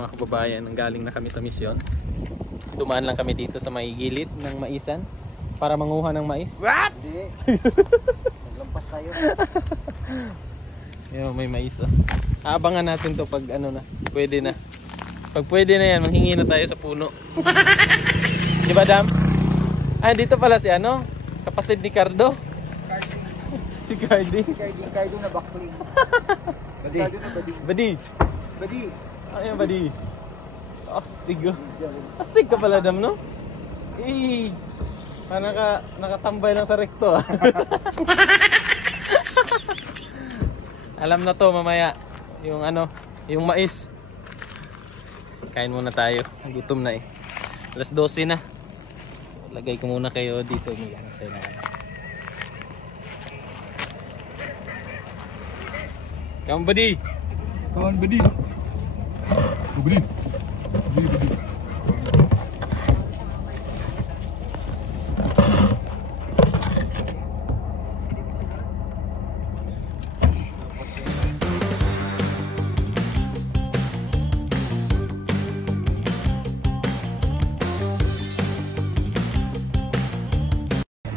mga kababayan. Galing na kami sa misyon. Dumaan lang kami dito sa may gilid ng maisan para manguha ng mais. What? Naglampas tayo. Yo, may mais oh. Aabangan natin to pag ano na, pwede na. Pag pwede na yan, manghingi na tayo sa puno. Di ba, Dam? Ah, dito pala si ano? Kapatid ni Cardo. Si Cardi. Cardi na backling. Badi. Badi. Badi. Ayun, Badi. Astig oh. Astig ka pala, Dam, no? Eh. Nakatambay lang sa rekto ah. Alam na to mamaya. Yung ano, yung mais. Kain muna tayo. Gutom na eh. Alas 12 na. Lagay ko muna kayo dito. Come on, buddy. Come on, buddy. Buddy.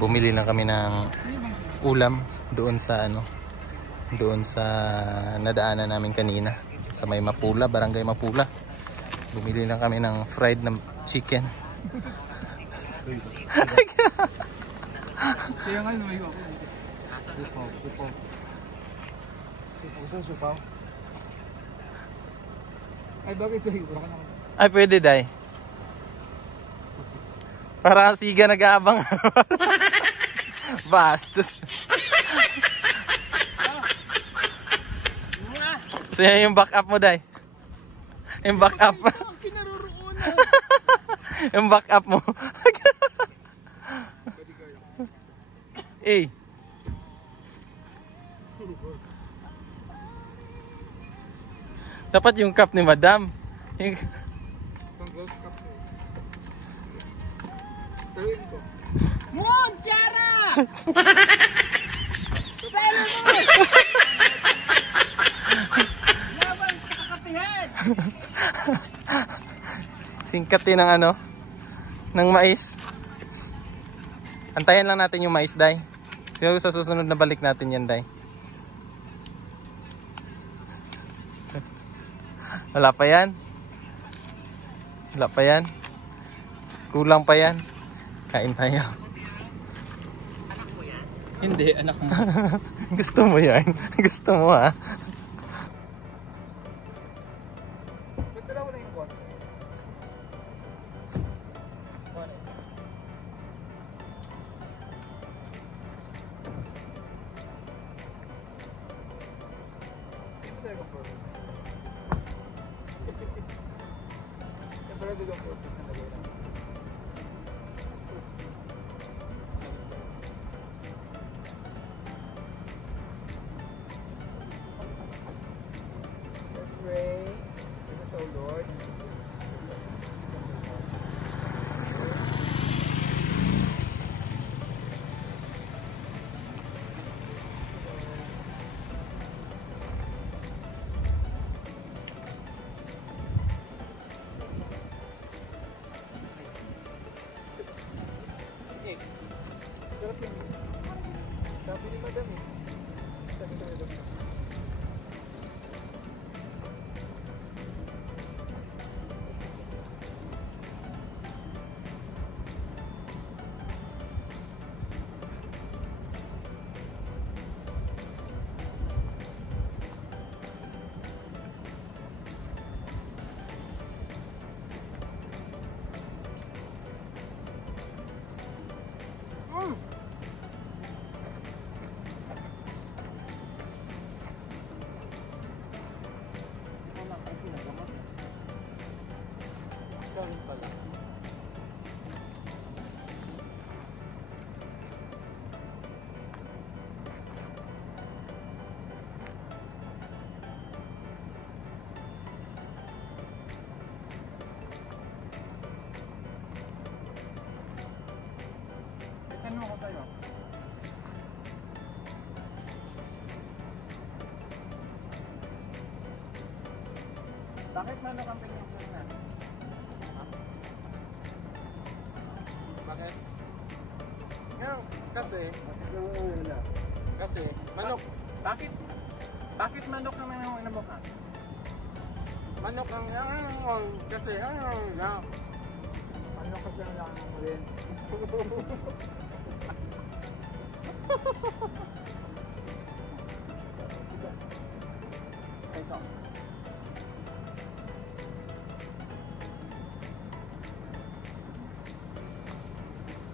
Bumili lang kami ng ulam doon sa ano, doon sa nadaanan namin kanina sa may Mapula, Barangay Mapula. Bumili lang kami ng fried na chicken. Kaya nga lumayo ako. Supaw. Ay bagay sa'yo. Ay pwede day. Para siga nag-aabang. Bastos. So yan yung back up mo, day. Yung back up. Yung back up mo. Eh. Dapat yung cup ni Madam. Moon, Tiara! Selo mo! Laban sa kakapihan! Singkatin ng ano, ng mais. Antayin lang natin yung mais, day. Siguro sa susunod na balik natin yan, day. Wala pa yan. Wala pa yan. Kulang pa yan. Kain tayo. Anak mo yan? Hindi, anak mo. Gusto mo yan? Gusto mo ha? Magdala mo na yung kwan. Hindi mo talaga purpose. Siyempre talaga purpose na lagay lang. Let's pray. Give us, O Lord. Sarap yung sabi ni Madam eh. Sabi ni Madam. Tanong ko tayo. Bakit manok ang pinagsasabi na? Bakit? Ngayon, kasi manok. Bakit manok naman ang inabok ka? Manok ang kasi Manok kasi ang lang mo rin. ito.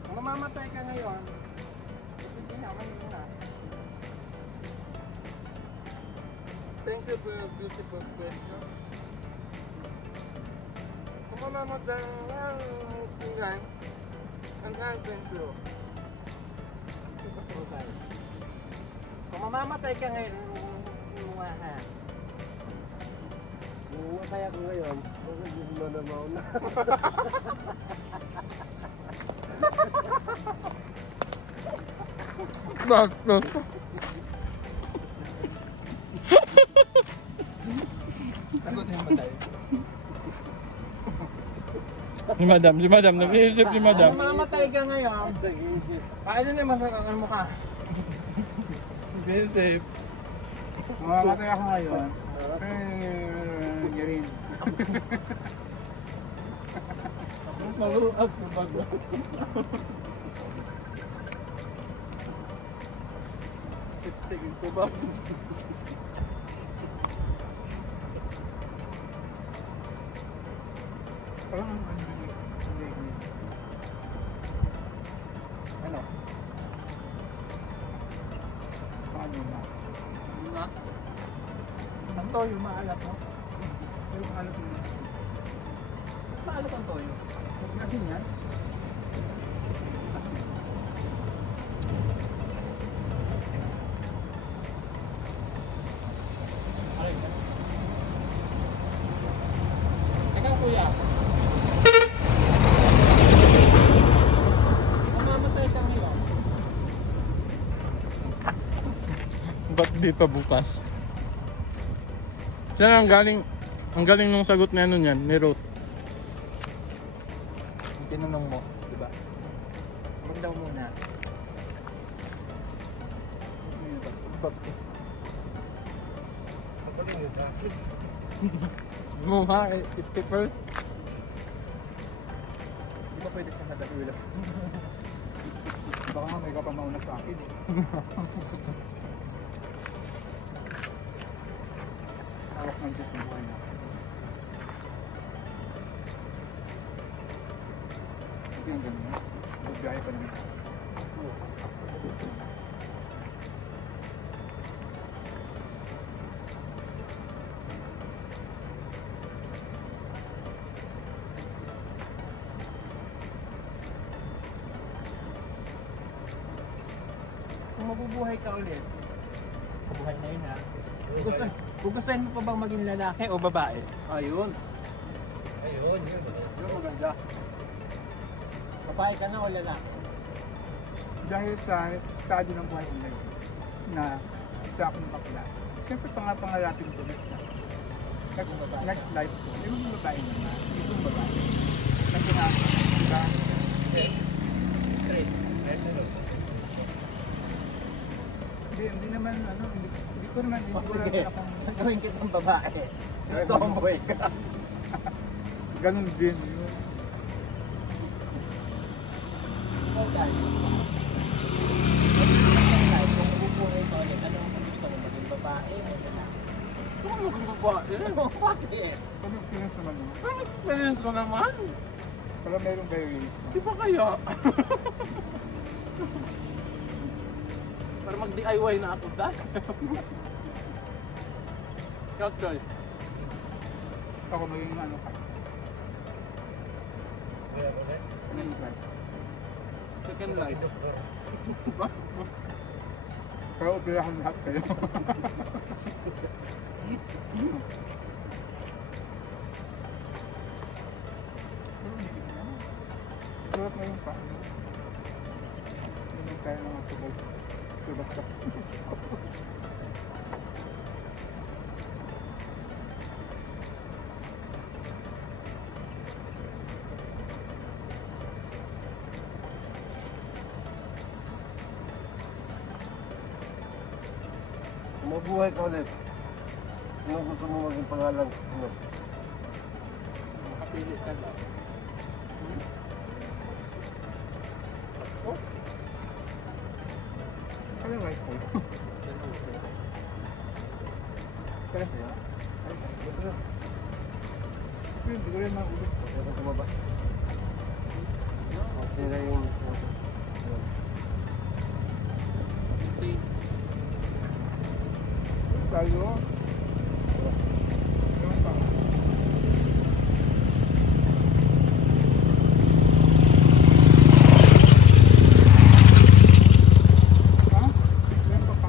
Kung mamamatay ka ngayon, ginaman mo na. Thank you for your beautiful question. Kung mamamatay ang tingnan, ang akin ko. Kung mamamatay ka ngayon, ha? Bumatay ako ngayon, bakit gusto na mauna? Bakit? Sagutin mo tayo. Si madam, nag-iisip si madam. Kung mamamatay ka ngayon, Nag-iisip. paano naman ang mukha? Nag-iisip. Mamamatay ako ngayon. Garin. Maluag na bago. Tigil ko ba? Parang ano? Paano na? Na? Ang toyo maalat mo? Yung maalat mo. Maalat ang toyo. Kasi yan? Teka kuya. Mamamatay ka ngayon. Ba't di pa bukas? Siya ang galing nung sagot na ano niyan, ni Ruth. Tinanong mo, di ba? Huwag daw muna. Mukha eh, 51st. Di ba pwede siyang nadagula? Baka nga may ka pa mauna sa akin eh. Hawak ng Diyos ng buhay na. Ito yung ganun. Magbiyahe pa naman. Kung mabubuhay ka ulit, mabuhay na yun ha. Gugustuhin mo pa bang maging lalaki o babae? Ayun. Yun maganda. Babae ka na o lalaki? Dahil sa study ng buhay online na sa aking bakla. Siyempre pangapangalapin ko next life ko. Yung babae naman. Yung babae. Kasi nga, diba? Straight. Hindi naman, hindi ko naman, hindi ko Sige, akong gawin kitang babae. Tomboy ka. ganun din. Yun. Okay. Kung mabubuhay ka ulit, ano ang gusto mo? Maging babae o lalaki? Gusto ko maging babae. Bakit? Ano experience naman mo? Ang experience ko naman. Pero mayroong variation. Di ba kaya? Para mag-DIY na ako dahil. Ikaw, Troy. Ako maging ano ka. Second life. Pero operahan lahat kayo. Sarap na yung paano. Hindi tayo naman tubog. So basta. Mabuhay ka ulit. Sino gusto mo maging pangalan? Ano? Makapili ka lang. Ano yung right side? Kaya sa'yo? Hindi ko rin maulog. Kaya ka baba. Sira yung... Tayo. Yung pa. Ha? Yung pa pa.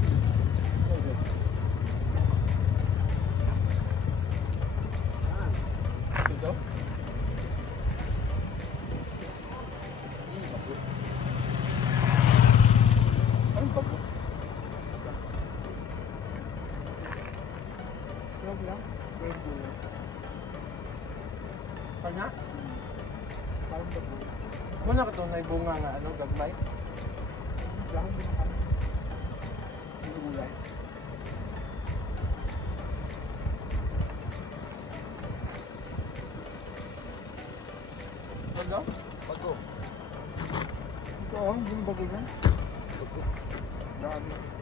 Dito? Anong bago? Yung lang. Yung bulo. Kanya? Parang bago. Muna ka ito na bunga nga ano, gagmay. Dahon din kami. Yung gulay. Bago? Bago. Ito oh, yung bago yan. Dami.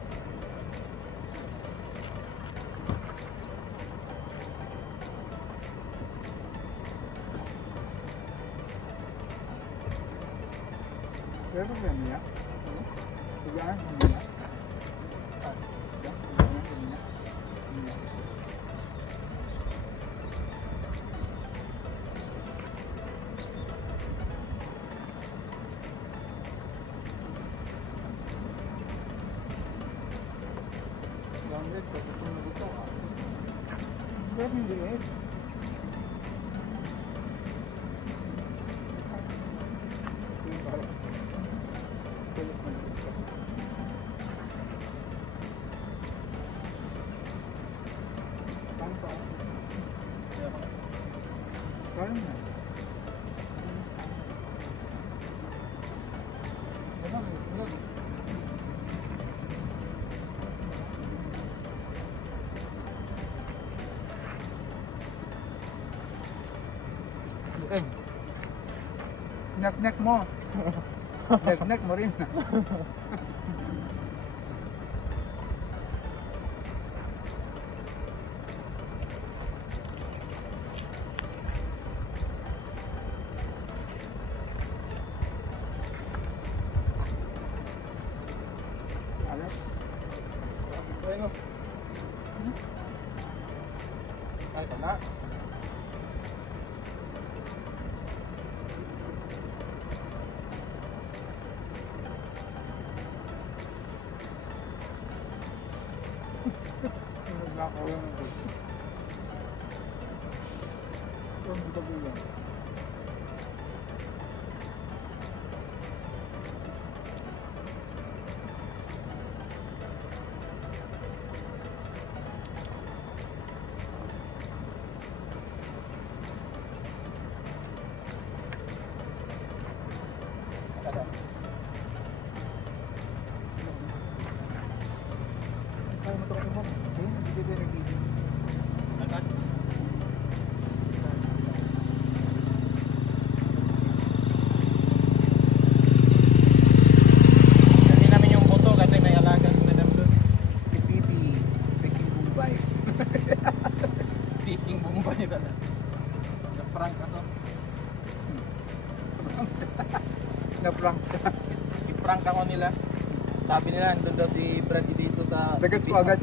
Pero ba niya? Tugaan niya? Pero hindi eh. Nek-nek mo. Nek-nek mo rin. Alam? Bueno. Ay, tama. Nagkakaroon ng gusto. Ang bago yan. Kaya mo ito kasi mo. Hindi ba nag-ibig? Dali namin yung buto kasi may alaga si Madam doon. Si Bibi. Peking Bombay. Peking Bombay na. Na-prank ako. Na-prank ka. I-prank ako nila. Sabi nila, andun daw si Brady dito sa... Nagets ko agad.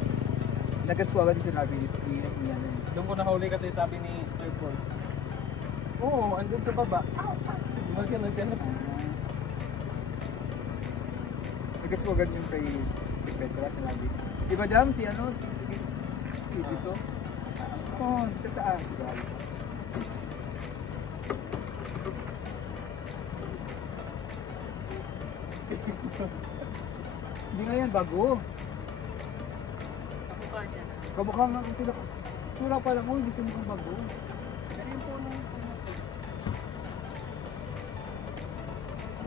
Nagets ko agad yung sinabi ni ano. Doon ko nahuli kasi sabi ni Sir Paul. Oo, andun sa baba. Magkano. Nagets ko agad yung kay Petra sinabi. Di ba dam si ano? Si dito? Oo, sa taas. Hindi nga yan, bago. Kamukha nga ang tila. Sura pa lang, hindi siya mukhang bago. Pero yung puno yung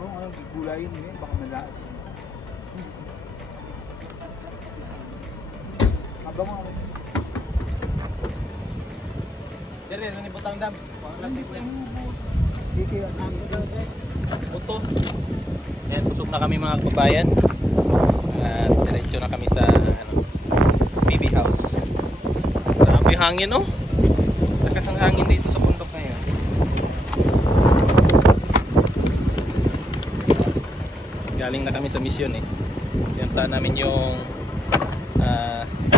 oo, ano, gulayin mo yun, baka malaas yun. Bango. Dire, nani butang dam. Pang lagi po yan. Dito yan. Buto. Ayan, busog na kami mga kababayan. At diretso na kami sa PB house. Grabe yung hangin, no? Lakas ang hangin dito sa bundok na yan. Galing na kami sa misyon eh. Pinuntahan namin yung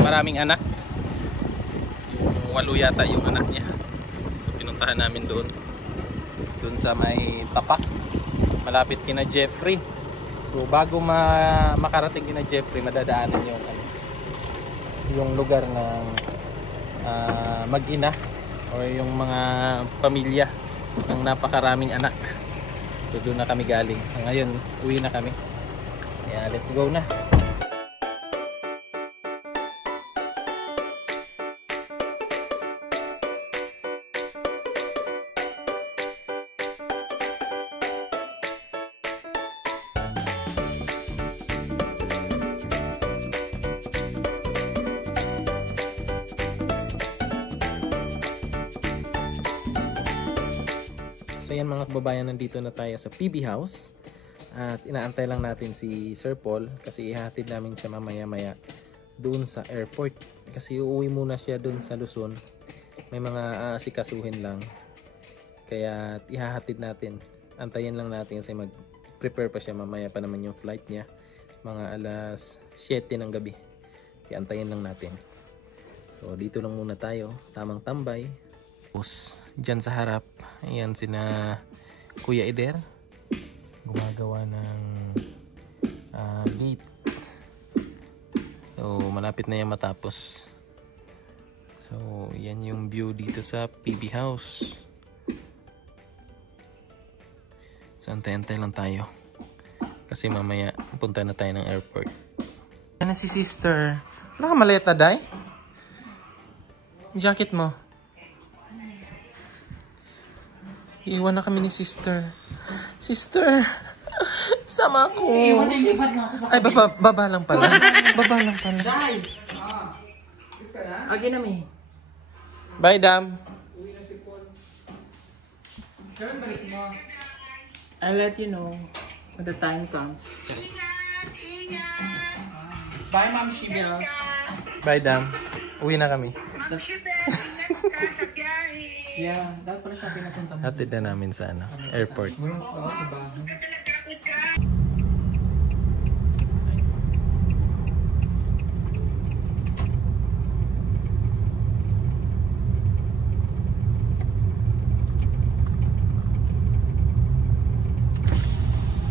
maraming anak. Yung 8 yata yung anak niya. So pinuntahan namin doon. Doon sa may tapak. Malapit kina Jeffrey. So bago makarating kina Jeffrey, madadaanan yung lugar ng mag-ina o yung mga pamilya ng napakaraming anak. So doon na kami galing. Ngayon, uwi na kami. Kaya let's go na. So yan mga kababayan, nandito na tayo sa PB house at inaantay lang natin si Sir Paul kasi ihatid namin siya mamaya-maya doon sa airport kasi uuwi muna siya doon sa Luzon. May mga aasikasuhin lang kaya ihahatid natin. Antayin lang natin kasi mag-prepare pa siya, mamaya pa naman yung flight niya, mga alas 7 ng gabi. Kaya antayin lang natin. So dito lang muna tayo, tamang tambay. Diyan sa harap, ayan sina Kuya Eder gumagawa ng beat. So malapit na yan matapos. So yan yung view dito sa PB house. So antay-antay lang tayo kasi mamaya punta na tayo ng airport. Yan na si sister. Wala ka maleta, Day? Jacket mo. Iwan na kami ni sister. Sister, sama ko. Ay, baba lang pala. Baba lang pala. Agi na mi. Bye, Dam. I'll let you know when the time comes. Bye, Ma'am Shibel. Bye, Dam. Uwi na kami. Yeah, dapat pala siya pinapunta mo. Hatid na namin sa airport. Meron ako sa bahay.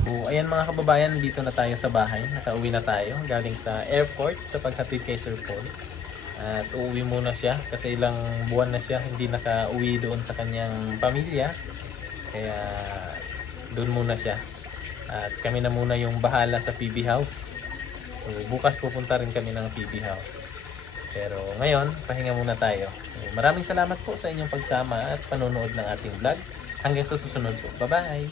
So, ayan mga kababayan, dito na tayo sa bahay. Nakauwi na tayo galing sa airport sa paghatid kay Sir Paul. At uuwi muna siya kasi ilang buwan na siya hindi nakauwi doon sa kanyang pamilya. Kaya doon muna siya. At kami na muna yung bahala sa PB house. So, bukas pupunta rin kami ng PB house. Pero ngayon, pahinga muna tayo. So, maraming salamat po sa inyong pagsama at panonood ng ating vlog. Hanggang sa susunod po. Bye-bye!